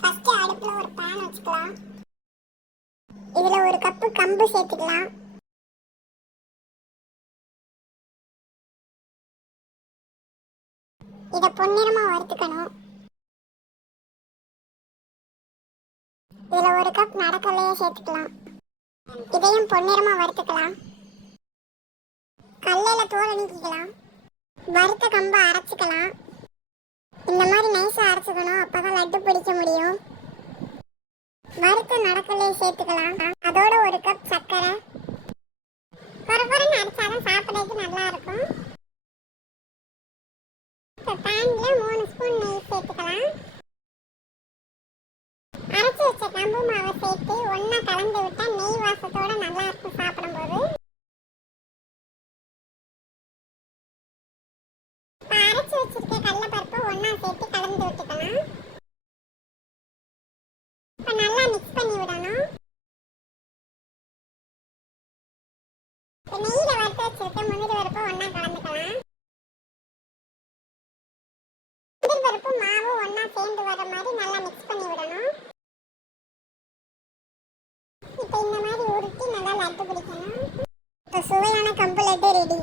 First அடுப்புல ஒரு pan வச்சுக்கலாம். இதுல ஒரு கப் கம்பு சேர்த்துக்கலாம். இத பொன்னிறமா வறுத்துக்கணும். இதுல ஒரு கப் நடக்கலையே சேர்த்துக்கலாம். இதையும் பொன்னிறமா வறுத்துக்கலாம். கல்லையில தோலை நீக்கிக்கலாம். வறுத்த கம்பை அரைச்சிக்கலாம். இந்த மாதிரி நைஸா அரைச்சுக்கணும், அப்பதான் லட்டு பிடிக்க முடியும். வறுத்த நடக்கலையே சேர்த்துக்கலாம். அதோட ஒரு கப் சர்க்கரை. கொரகொரன்னு அரைச்சாதான் சாப்பிடறதுக்கு நல்லா இருக்கும். பேன்ல 3 ஸ்பூன் நெய் சேர்த்துக்கலாம். அரைச்சி வச்ச கம்பு மாவை சேர்த்து ஒன்னா கலந்து விட்டா நெய் வாசத்தோட நல்லா இருக்கும் சாப்பிடும்போது. அரைச்சி வச்சிருக்க கடலைப்பருப்பு ஒன்னா சேர்த்து கலந்து விட்டுக்கலாம். இப்ப நல்லா மிக்ஸ் பண்ணி விடணும். நெய்யில வறுத்து வச்சிருக்க முந்திரி பருப்பு ஒன்னா கலந்துக்கலாம். முந்திரி பருப்பு மாவு ஒன்னா சேர்ந்து வர மாதிரி நல்லா மிக்ஸ் பண்ணி விடணும். இப்ப இந்த மாதிரி உருட்டி நல்லா லட்டு பிடிக்கணும். இப்ப சுவையான கம்பு லட்டு ரெடி.